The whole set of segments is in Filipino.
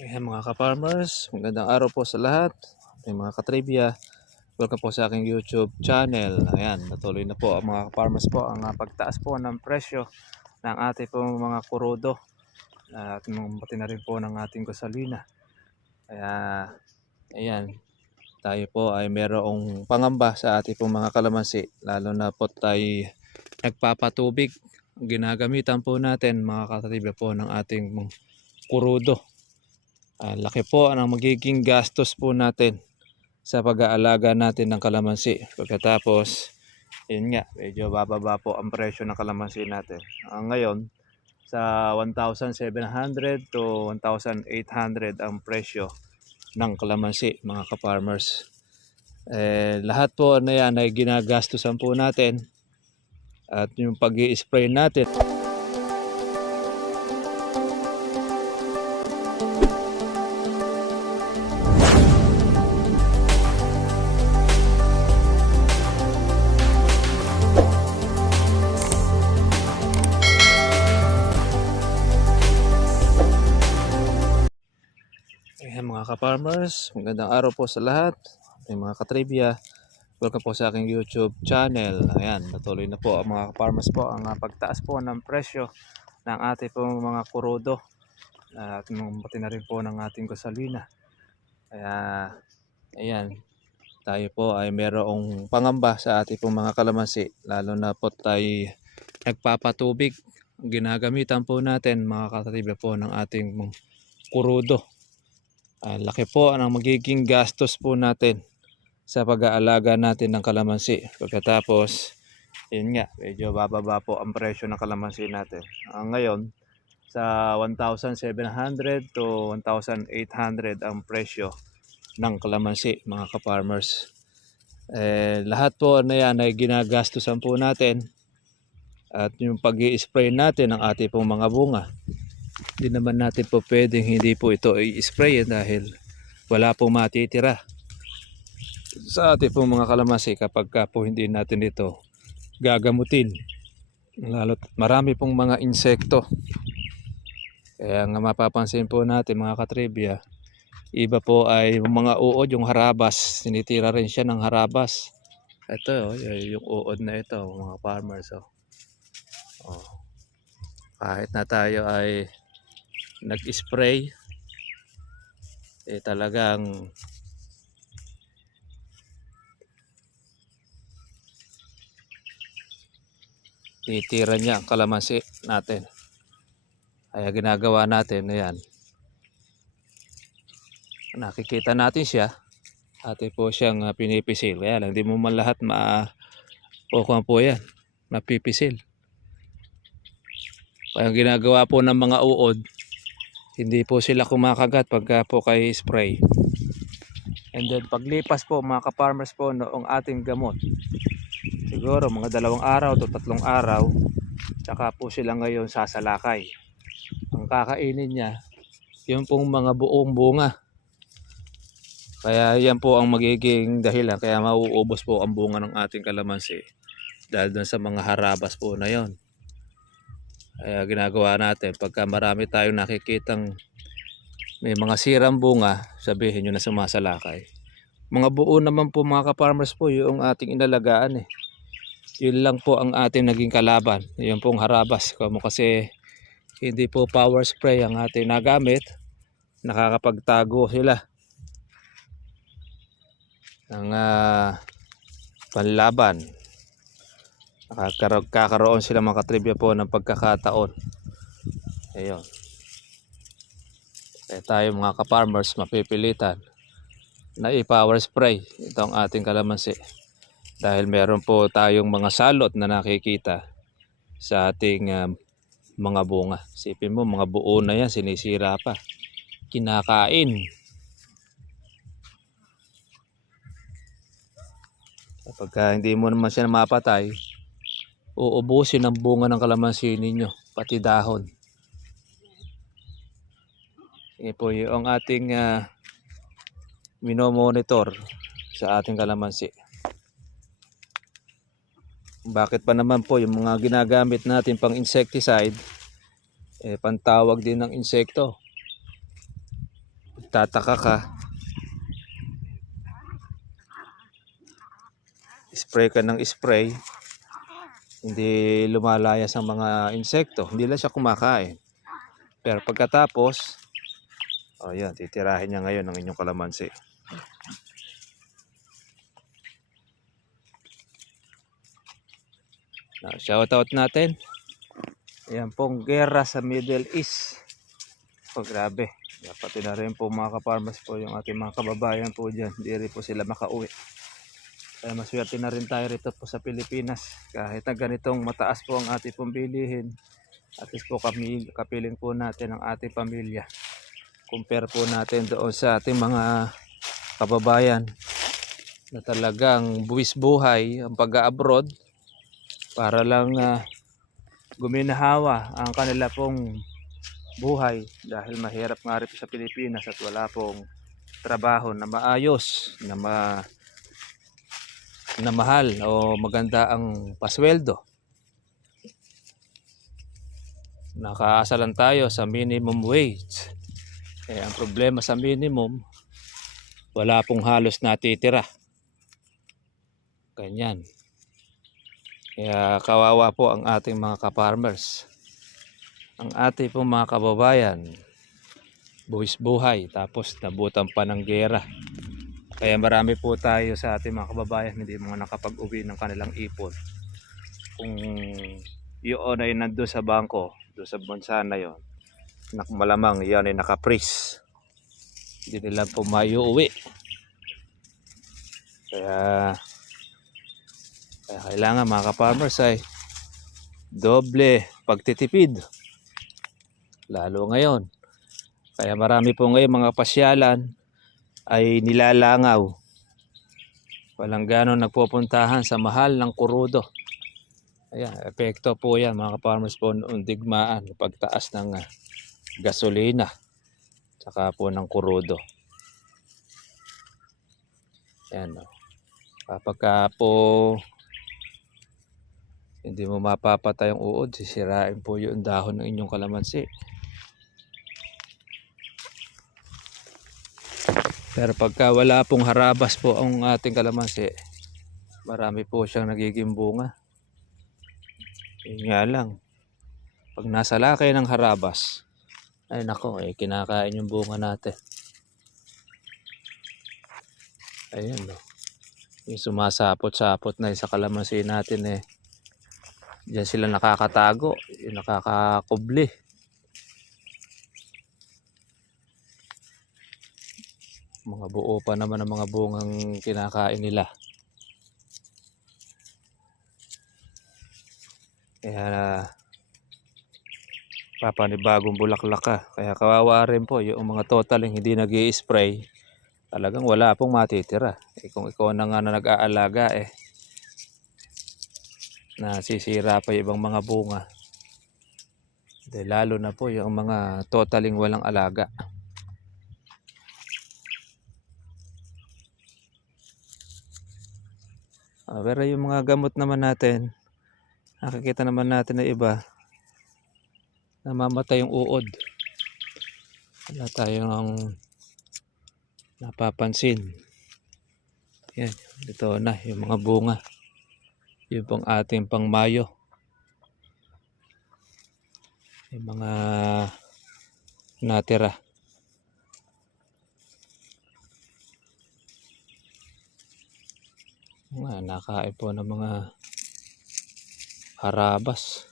Ayan mga ka-farmers, magandang araw po sa lahat. Ay mga ka-trivia, welcome po sa aking YouTube channel. Ayan, natuloy na po ang mga ka-farmers po ang pagtaas po ng presyo ng ating po mga kurodo at pati na rin po ng ating gasolina. Kaya ayan, tayo po ay merong pangamba sa ating po mga kalamansi, lalo na po tayo nagpapatubig. Ginagamitan po natin mga ka-trivia po ng ating kurodo. Laki po ang magiging gastos po natin sa pag-aalaga natin ng kalamansi. Pagkatapos, yun nga, medyo bababa po ang presyo ng kalamansi natin. Ngayon, sa 1,700 to 1,800 ang presyo ng kalamansi, mga ka-farmers. Lahat po na yan ay ginagastusan po natin at yung pag-i-spray natin. Ayan mga ka-farmers, magandang araw po sa lahat. Ay mga ka-trivia, welcome po sa aking YouTube channel. Ayan, natuloy na po ang mga ka-farmers po ang pagtaas po ng presyo ng ating po mga kurodo at pati na rin po ng ating gasolina. Kaya ayan, tayo po ay merong pangamba sa ating po mga kalamansi, lalo na po tayo nagpapatubig. Ginagamitan po natin mga ka-trivia po ng ating kurodo. Laki po ang magiging gastos po natin sa pag-aalaga natin ng kalamansi. Pagkatapos, yun nga, medyo bababa po ang presyo ng kalamansi natin. Ngayon, sa 1,700 to 1,800 ang presyo ng kalamansi, mga ka-farmers. Lahat po na yan ay ginagastusan po natin at yung pag-i-spray natin ng ating pong mga bunga. Hindi naman natin po pwedeng hindi po ito i-spray dahil wala pong matitira sa ating pong mga kalamansi kapag po hindi natin ito gagamutin. Lalo marami pong mga insekto. Kaya nga mapapansin po natin mga katribya, iba po ay mga uod, yung harabas, sinitira rin siya ng harabas. Ito yung uod na ito mga farmers. Kahit na tayo ay nag-spray, talagang titira niya ang kalamansi natin. Kaya ginagawa natin, ayan, nakikita natin siya, ate po siyang pinipisil. Kaya lang, hindi mo man lahat makukuha po yan, mapipisil. Kaya ginagawa po ng mga uod, hindi po sila kumakagat pagka po kay spray. And then paglipas po mga ka-farmers po noong ating gamot, siguro mga 2 araw to 3 araw, tsaka po sila ngayon sasalakay. Ang kakainin niya, yung pong mga buong bunga. Kaya yan po ang magiging dahilan kaya mauubos po ang bunga ng ating kalamansi dahil dun sa mga harabas po na yon. Kaya ginagawa natin pagka marami tayong nakikitang may mga sirang bunga, sabihin nyo na sumasalakay. Mga buo naman po mga ka-farmers po yung ating inalagaan. Yun lang po ang ating naging kalaban, yung pong harabas. Kasi hindi po power spray ang ating nagamit, nakakapagtago sila ng panlaban. Kakaroon sila mga katribya po ng pagkakataon. Ayun. Kaya tayo mga ka-farmers mapipilitan na i-power spray itong ating kalamansi. Dahil meron po tayong mga salot na nakikita sa ating mga bunga. Sipin mo mga buo na yan, sinisira pa. Kinakain. Kapag hindi mo naman siya mapatay, uubusin ang bunga ng kalamansi ninyo, pati dahon. Ito po yung ating minomonitor sa ating kalamansi. Bakit pa naman po yung mga ginagamit natin pang insecticide, pantawag din ng insekto. nagtataka ka, spray ka ng spray, hindi lumalayas ang mga insekto, hindi lang siya kumakain. Pero pagkatapos, yan, titirahin niya ngayon ang inyong kalamansi. Shoutout natin. Ayan pong gera sa Middle East. Grabe. Pati na rin po mga kaparmas po yung ating mga kababayan po dyan. Hindi rin po sila makauwi. Kaya maswerte na rin tayo rito po sa Pilipinas. Kahit na ganitong mataas po ang ating pong bilihin. At least po kapiling po natin ang ating pamilya. Compare po natin doon sa ating mga kababayan na talagang buwis buhay ang pag-abroad para lang guminahawa ang kanila pong buhay dahil mahirap nga rin sa Pilipinas at wala pong trabaho na maayos, na mahal o maganda ang pasweldo. Nakaasa lang tayo sa minimum wage. Kaya ang problema sa minimum, wala pong halos natitira. Ganyan. Kaya kawawa po ang ating mga ka-farmers. Ang ating pong mga kababayan, buwis buhay, tapos nabutan pa ng gera. Kaya marami po tayo sa ating mga kababayan hindi mga nakapag-uwi ng kanilang ipon. Kung yun ay nandun sa bangko, doon sa bansa na yun, malamang yan ay naka-freeze. Hindi nila po maiuwi. Kaya kailangan mga ka-farmers ay doble pagtitipid. Lalo ngayon. Kaya marami po ngayon mga pasyalan ay nilalangaw. Walang gano'n nagpupuntahan sa mahal ng kurudo. Ayan, epekto po yan mga ka-farmers po noong digmaan, pagtaas ng gasolina saka po ng kurudo. Ayan o. Kapag po hindi mo mapapatay ang uod, sisirain po yung dahon ng inyong kalamansi. Pero pagka wala pong harabas po ang ating kalamansi, marami po siyang nagiging bunga. Yun nga lang, pag nasa laki ng harabas, ay nako, kinakain yung bunga natin. Ayan no. Yung sumasapot-sapot na sa kalamansi natin diyan sila nakakatago, yung nakakakubli. Mga buo pa naman ang mga bungang kinakain nila. Kaya papanibagong bulaklak ka. Kaya kawawa rin po yung mga totaling hindi nag-i-spray. Talagang wala pong matitira. Kung ikaw na nga na nag-aalaga nasisira pa yung ibang mga bunga. Lalo na po yung mga totaling walang alaga. Pero yung mga gamot naman natin, nakikita naman natin na iba, namamatay yung uod. Wala tayong napapansin. Yan, ito na yung mga bunga. Yung pang ating pang Mayo. Yung mga natira. Nakain po ng mga harabas.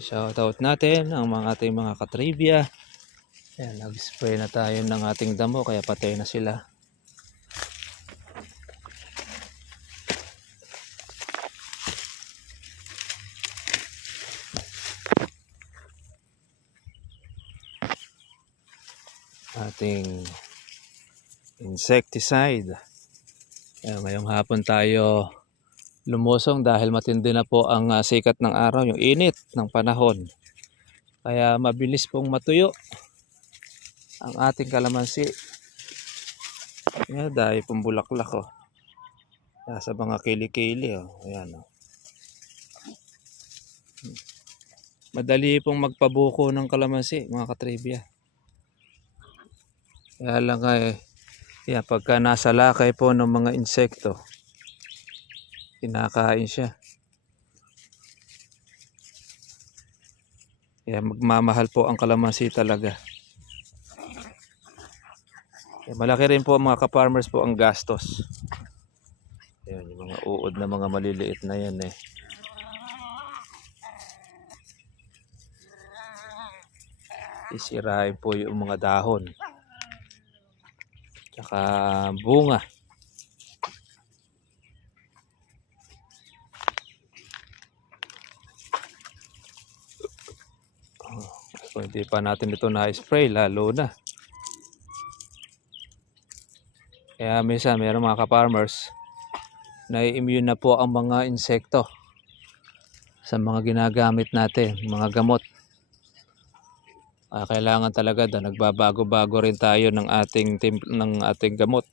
Shoutout natin ang ating mga katribya. Ayan, nag-spray na tayo ng ating damo kaya patay na sila. Ating insecticide. Ayan, ngayong hapon tayo lumusong dahil matindi na po ang sikat ng araw, yung init ng panahon. Kaya mabilis pong matuyo ang ating kalamansi. Ayan, dahil pong bulaklak Sa mga kili-kili Ayan Madali pong magpabuko ng kalamansi, mga katribya. Kaya lang pagka nasa lakay po ng mga insekto, kinakain siya. Kaya magmamahal po ang kalamansi talaga. Kaya malaki rin po mga ka-farmers po ang gastos. Ayan, yung mga uod na mga maliliit na yan Isirain po yung mga dahon. Tsaka bunga. Kung hindi pa natin ito na-spray, lalo na. Kaya minsan mayroong mga ka-farmers, na-immune na po ang mga insekto sa mga ginagamit natin, mga gamot. Kailangan talaga nagbabago-bago rin tayo ng ating gamot.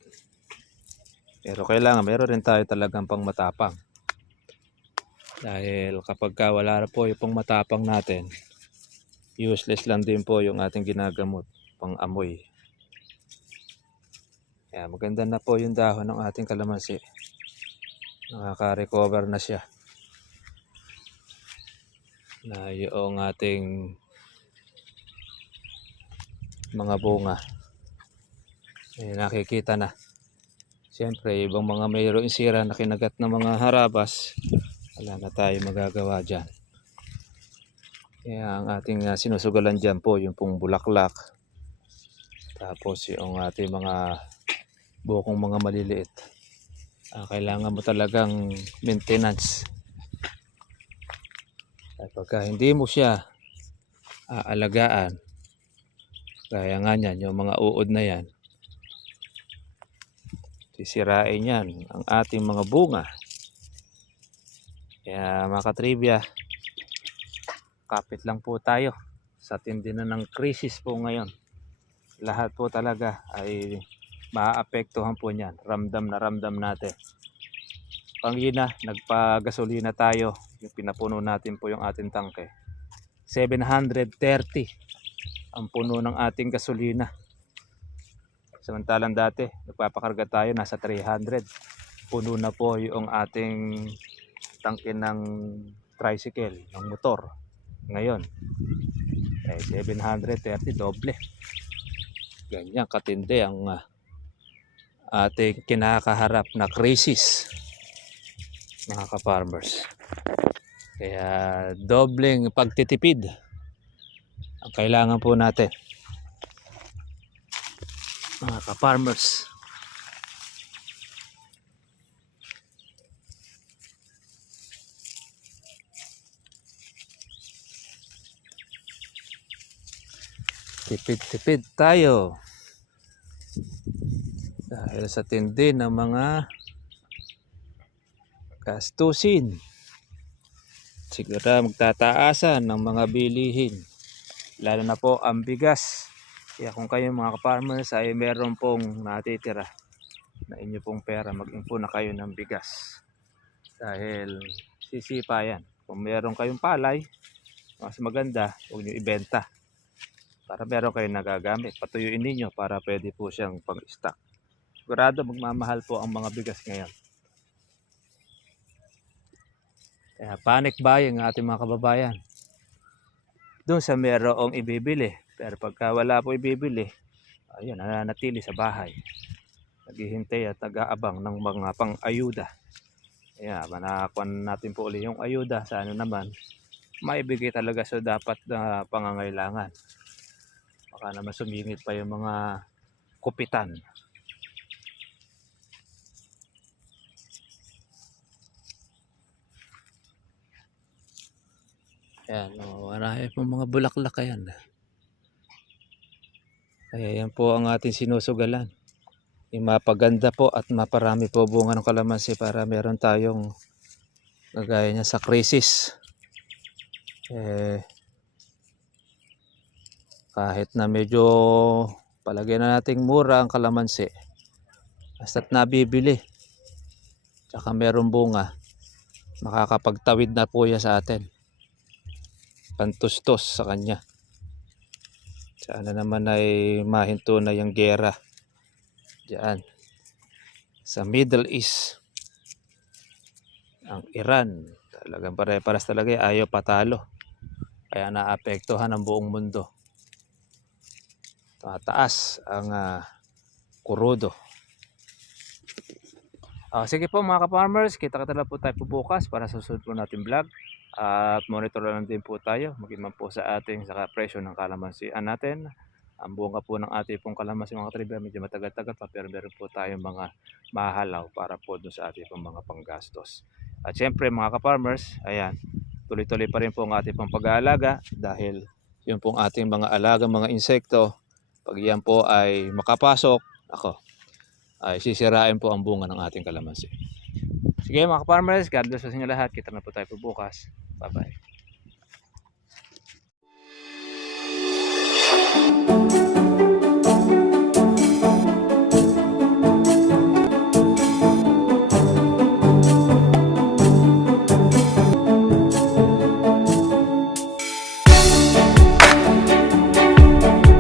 Pero kailangan meron rin tayo talagang pang matapang. Dahil kapag wala na po yung pang matapang natin, useless lang din po yung ating ginagamot, pang amoy. Kaya maganda na po yung dahon ng ating kalamansi. Nakaka-recover na siya. Na yung ating mga bunga nakikita na. Siyempre ibang mga mayroong sira na kinagat ng mga harabas, wala na tayo magagawa dyan. Kaya ang ating sinusugalan dyan po yung pong bulaklak, tapos yung ating mga bukong mga maliliit. Kailangan mo talagang maintenance. At pagka hindi mo siya aalagaan, kaya nga niyan, yung mga uod na yan, sisirain yan ang ating mga bunga. Kaya mga katribya, kapit lang po tayo sa tindi na ng krisis po ngayon. Lahat po talaga ay maaapektuhan po niyan. Ramdam na ramdam natin. Pangina, nagpagasolina tayo. Yung pinapuno natin po yung ating tangke. 730 ang puno ng ating gasolina. Samantalang dati, nagpapakarga tayo nasa 300. Puno na po yung ating tangke ng tricycle, ng motor. Ngayon, 730, doble. Ganyan katindi ang ating kinakaharap na krisis, mga ka-farmers. Kaya dobleng pagtitipid ang kailangan po natin, mga ka-farmers. Tipid-tipid tayo dahil sa tindi ng mga gastusin. Siguro magtataasan ng mga bilihin, lalo na po ang bigas. Kaya kung kayo mga ka-farmers ay meron pong natitira na inyo pong pera, mag-impon na kayo ng bigas. Dahil sisipa yan. Kung meron kayong palay, mas maganda, huwag nyo ibenta. Para meron kayong nagagamit. Patuyuin ninyo para pwede po siyang pang-stock. Sigurado magmamahal po ang mga bigas ngayon. Kaya panic buying ang ating mga kababayan. Doon sa merong ibibili. Pero pagka wala po ibibili, ayun, nananatili sa bahay. Naghihintay at nag-aabang ng mga pang-ayuda. Kaya manakuha natin po ulit yung ayuda sa ano naman, maibigay talaga sa dapat na pangangailangan. Baka naman sumingit pa yung mga kupitan. Ayan, marami pong mga bulaklak yan. Kaya yan po ang ating sinusugalan. Mapaganda po at maparami po bunga ng kalamansi para meron tayong kagaya niya sa krisis. Kahit na medyo palagay na nating mura ang kalamansi, basta't nabibili tsaka meron bunga, makakapagtawid na po yan sa atin. pantustos sa kanya. Sana naman ay mahinto na yung gera diyan sa Middle East. Ang Iran, talagang pare-paras talaga ayaw patalo. Kaya naapektuhan ang buong mundo. Tataas ang kurudo. Sige po mga ka-farmers, kita-kita lang po tayo po bukas para sa susunod po natin vlog. At monitor lang din po tayo, magiman po sa ating saka presyo ng kalamansian natin. Ang bunga po ng ating pong kalamansi mga katribya, medyo matagal-tagal pa, pero meron po tayong mga mahalaw para po doon sa ating pong mga panggastos. At syempre mga ka-farmers, ayan, tuloy-tuloy pa rin po ang ating pong pag-aalaga dahil yun pong ating mga alagang mga insekto, pag yan po ay makapasok, ay sisirain po ang bunga ng ating kalamansi. Sige mga ka-farmers, God bless sa inyo lahat. Kita na po tayo po bukas. Bye-bye.